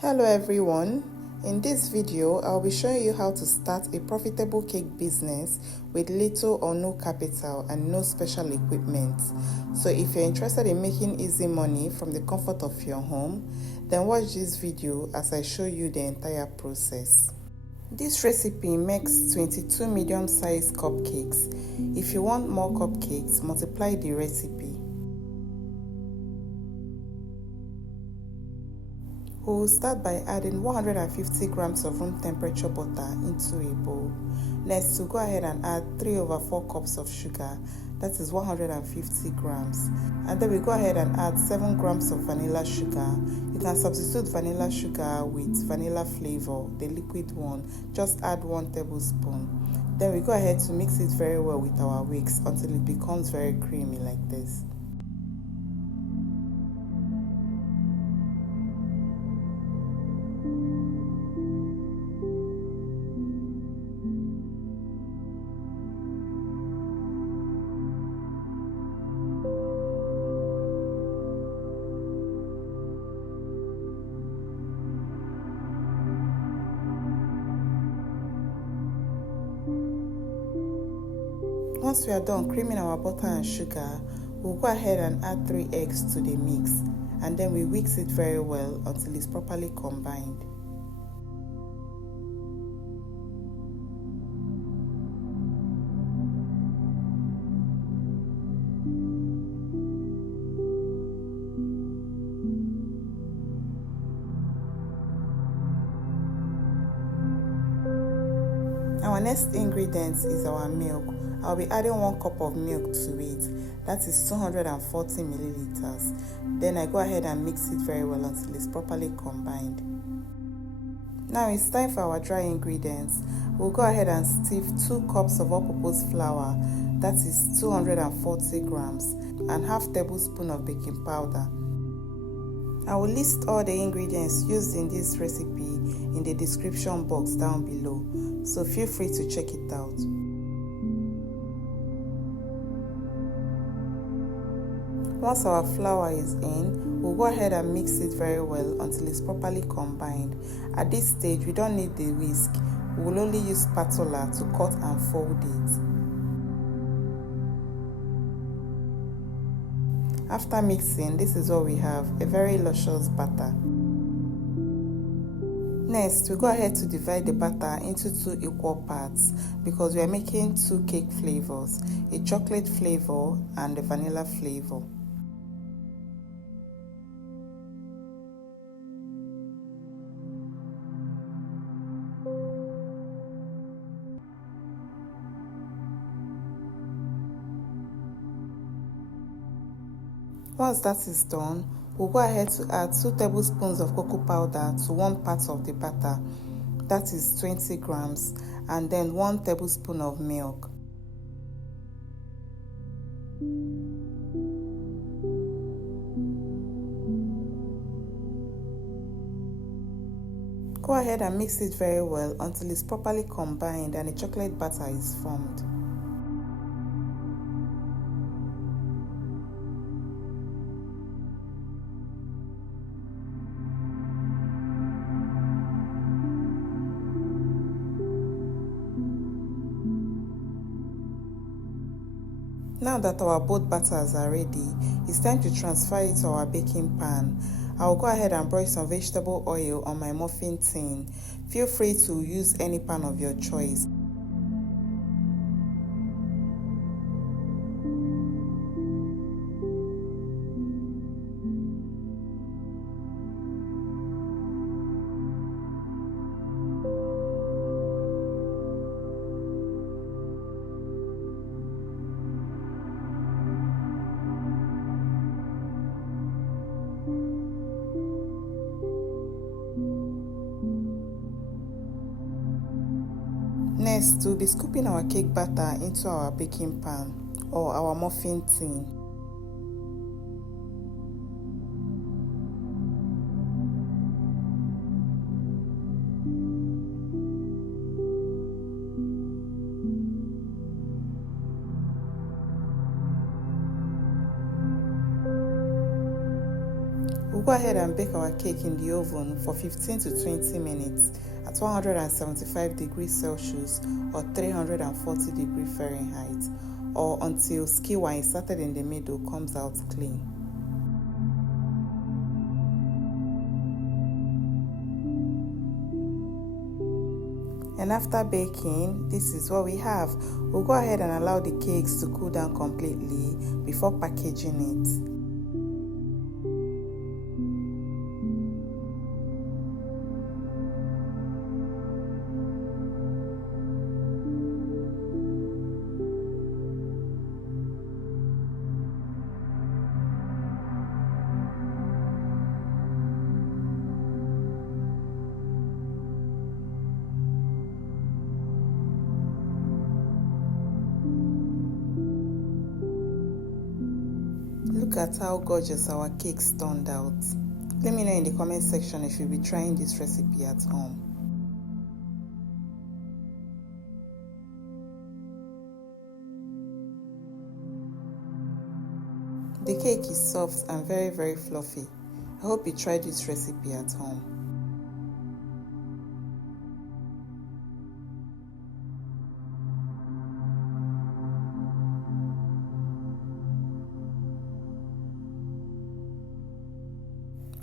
Hello everyone, in this video I'll be showing you how to start a profitable cake business with little or no capital and no special equipment. So if you're interested in making easy money from the comfort of your home, then watch this video as I show you the entire process. This recipe makes 22 medium-sized cupcakes. If you want more cupcakes, multiply the recipe. We will start by adding 150 grams of room temperature butter into a bowl. Next, we'll go ahead and add 3/4 cups of sugar, that is 150 grams. And then we go ahead and add 7 grams of vanilla sugar. You can substitute vanilla sugar with vanilla flavor, the liquid one. Just add 1 tablespoon. Then we go ahead to mix it very well with our whisk until it becomes very creamy like this. Once we are done creaming our butter and sugar, we'll go ahead and add 3 eggs to the mix, and then we whisk it very well until it's properly combined. Our next ingredient is our milk. I'll be adding 1 cup of milk to it, that is 240 milliliters. Then I go ahead and mix it very well until it's properly combined. Now it's time for our dry ingredients. We'll go ahead and sieve 2 cups of all-purpose flour, that is 240 grams, and half tablespoon of baking powder. I will list all the ingredients used in this recipe in the description box down below, so feel free to check it out. Once our flour is in, we'll go ahead and mix it very well until it's properly combined. At this stage, we don't need the whisk. We will only use spatula to cut and fold it. After mixing, this is what we have, a very luscious batter. Next, we go ahead to divide the batter into 2 equal parts because we are making 2 cake flavors, a chocolate flavor and a vanilla flavor. Once that is done, we'll go ahead to add 2 tablespoons of cocoa powder to 1 part of the batter, that is 20 grams, and then 1 tablespoon of milk. Go ahead and mix it very well until it's properly combined and the chocolate batter is formed. Now that our both batters are ready, it's time to transfer it to our baking pan. I'll go ahead and brush some vegetable oil on my muffin tin. Feel free to use any pan of your choice. Next, we'll be scooping our cake batter into our baking pan or our muffin tin. We'll go ahead and bake our cake in the oven for 15 to 20 minutes at 175 degrees Celsius or 340 degrees Fahrenheit, or until skewer inserted in the middle comes out clean. And after baking, this is what we have. We'll go ahead and allow the cakes to cool down completely before packaging it. Look at how gorgeous our cakes turned out. Let me know in the comment section if you'll be trying this recipe at home. The cake is soft and very fluffy. I hope you try this recipe at home.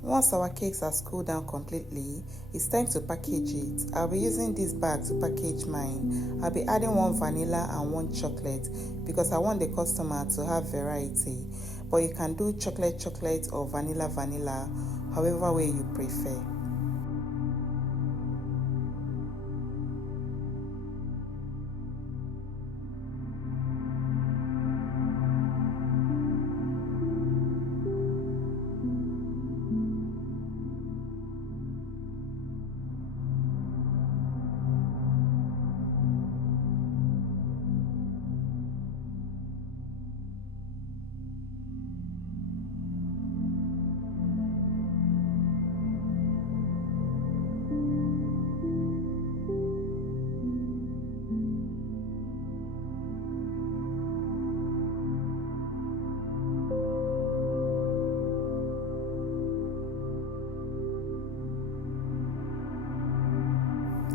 Once our cakes are cooled down completely, it's time to package it. I'll be using this bag to package mine. I'll be adding 1 vanilla and 1 chocolate because I want the customer to have variety. But you can do chocolate or vanilla, however way you prefer.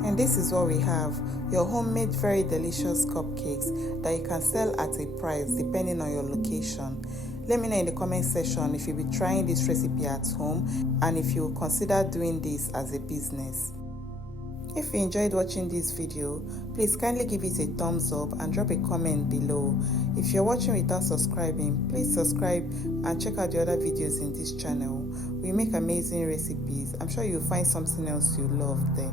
And this is what we have, your homemade very delicious cupcakes that you can sell at a price depending on your location. Let me know in the comment section if you'll be trying this recipe at home and if you will consider doing this as a business. If you enjoyed watching this video, please kindly give it a thumbs up and drop a comment below. If you're watching without subscribing, please subscribe and check out the other videos in this channel. We make amazing recipes. I'm sure you'll find something else you love there.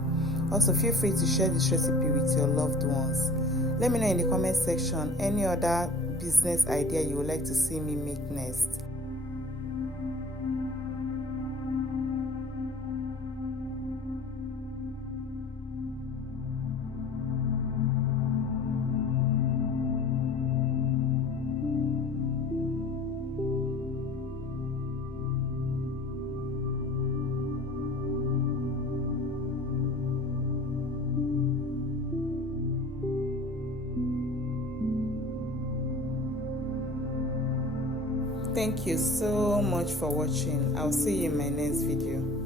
Also, feel free to share this recipe with your loved ones. Let me know in the comment section any other business idea you would like to see me make next. Thank you so much for watching. I'll see you in my next video.